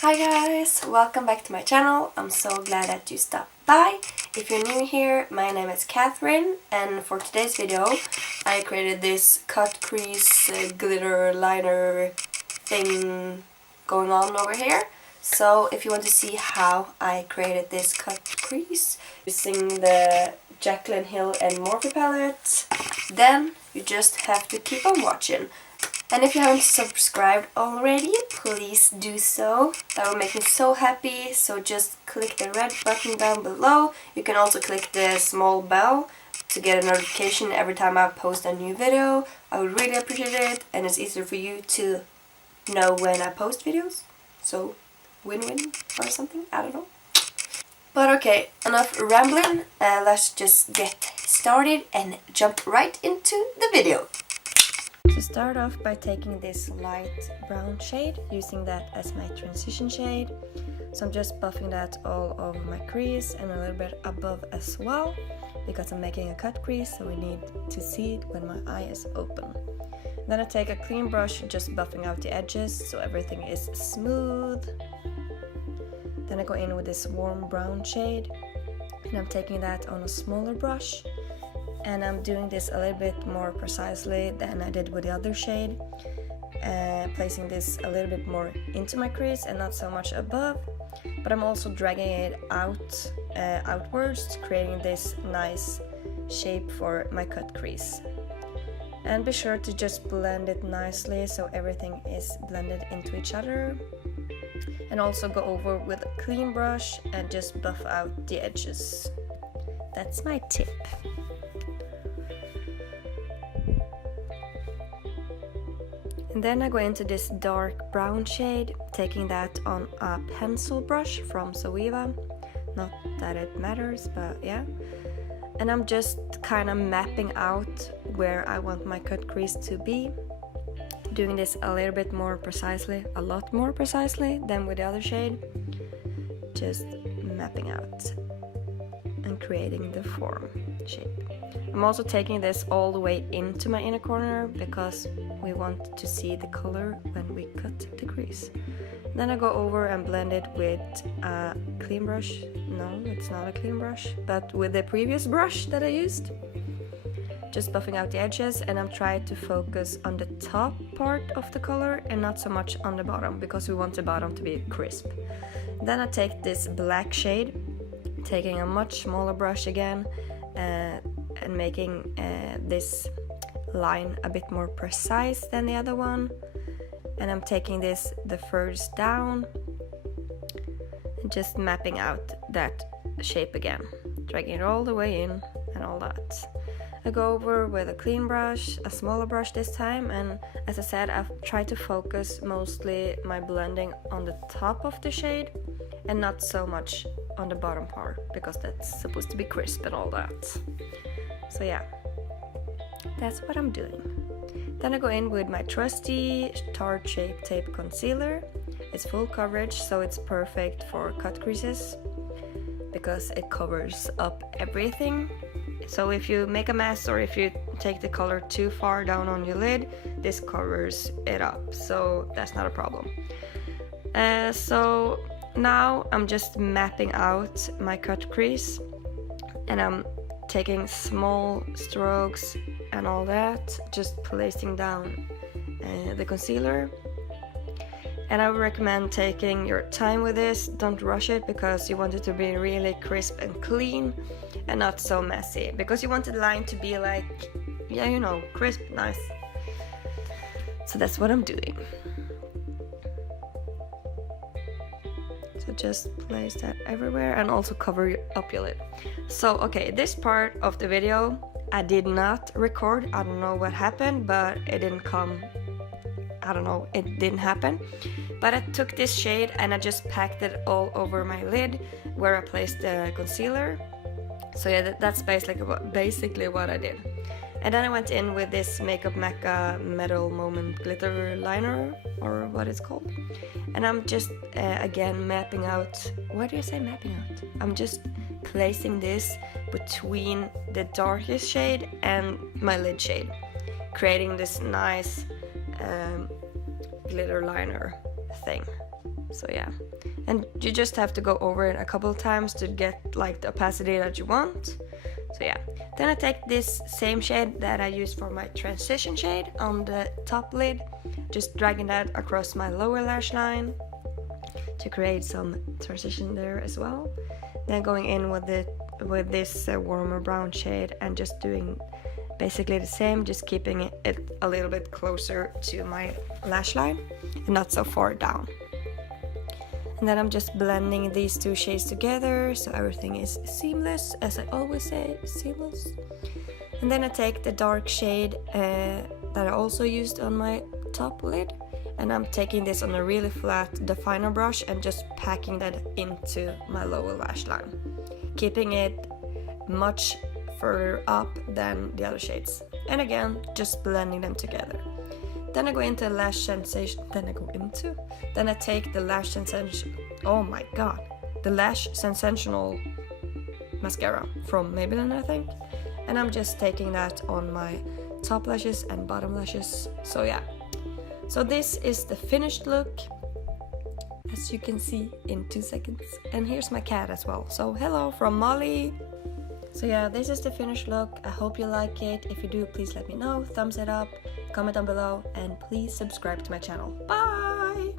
Hi guys, welcome back to my channel. I'm so glad that you stopped by. If you're new here, my name is Catherine, and for today's video I created this cut crease glitter liner thing going on over here. So if you want to see how I created this cut crease using the Jaclyn Hill and Morphe palette, then you just have to keep on watching. And if you haven't subscribed already, please do so. That will make me so happy. So just click the red button down below. You can also click the small bell to get a notification every time I post a new video. I would really appreciate it, and it's easier for you to know when I post videos. So win-win or something, I don't know. But okay, enough rambling. Let's just get started and jump right into the video. To start off by taking this light brown shade, using that as my transition shade. So I'm just buffing that all over my crease and a little bit above as well, because I'm making a cut crease, so we need to see it when my eye is open. Then I take a clean brush, just buffing out the edges so everything is smooth. Then I go in with this warm brown shade, and I'm taking that on a smaller brush. And I'm doing this a little bit more precisely than I did with the other shade, placing this a little bit more into my crease and not so much above, but I'm also dragging it outwards, creating this nice shape for my cut crease. And be sure to just blend it nicely so everything is blended into each other, and also go over with a clean brush and just buff out the edges. That's my tip. And then I go into this dark brown shade, taking that on a pencil brush from Jouer. Not that it matters, but yeah. And I'm just kind of mapping out where I want my cut crease to be. Doing this a little bit more precisely, a lot more precisely than with the other shade. Just mapping out and creating the form shape. I'm also taking this all the way into my inner corner because we want to see the color when we cut the crease. Then I go over and blend it with a clean brush. No, it's not a clean brush, but with the previous brush that I used. Just buffing out the edges, and I'm trying to focus on the top part of the color and not so much on the bottom, because we want the bottom to be crisp. Then I take this black shade, taking a much smaller brush again, and making this line a bit more precise than the other one. And I'm taking this the first down and just mapping out that shape again, dragging it all the way in and all that. I go over with a clean brush, a smaller brush this time, and as I said, I've tried to focus mostly my blending on the top of the shade and not so much on the bottom part, because that's supposed to be crisp and all that. So yeah, that's what I'm doing. Then I go in with my trusty Tarte Shape Tape Concealer. It's full coverage, so it's perfect for cut creases because it covers up everything. So if you make a mess or if you take the color too far down on your lid, this covers it up, so that's not a problem. So now I'm just mapping out my cut crease, and I'm taking small strokes and all that, just placing down the concealer. And I would recommend taking your time with this. Don't rush it, because you want it to be really crisp and clean and not so messy, because you want the line to be like, yeah, you know, crisp, nice. So that's what I'm doing. So just place that everywhere and also cover up your lid. So okay, this part of the video I did not record. I don't know what happened, but it didn't come, I don't know, it didn't happen. But I took this shade and I just packed it all over my lid where I placed the concealer. So yeah, that's basically what I did. And then I went in with this Mekka Metal Moment Glitter Liner, or what it's called. And I'm just, again, mapping out. Why do you say mapping out? I'm just placing this between the darkest shade and my lid shade, creating this nice glitter liner thing. So yeah, and you just have to go over it a couple of times to get like the opacity that you want. So yeah, then I take this same shade that I used for my transition shade on the top lid, just dragging that across my lower lash line to create some transition there as well. Then going in with this warmer brown shade and just doing basically the same, just keeping it a little bit closer to my lash line and not so far down. And then I'm just blending these two shades together so everything is seamless, as I always say, seamless. And then I take the dark shade that I also used on my top lid, and I'm taking this on a really flat definer brush and just packing that into my lower lash line, keeping it much further up than the other shades. And again, just blending them together. Then I go into lash sensation. Then I take the lash sensation. Oh my god, the lash sensational mascara from Maybelline, I think. And I'm just taking that on my top lashes and bottom lashes. So yeah. So this is the finished look, as you can see in 2 seconds. And here's my cat as well. So hello from Molly. So yeah, this is the finished look. I hope you like it. If you do, please let me know. Thumbs it up, comment down below, and please subscribe to my channel. Bye!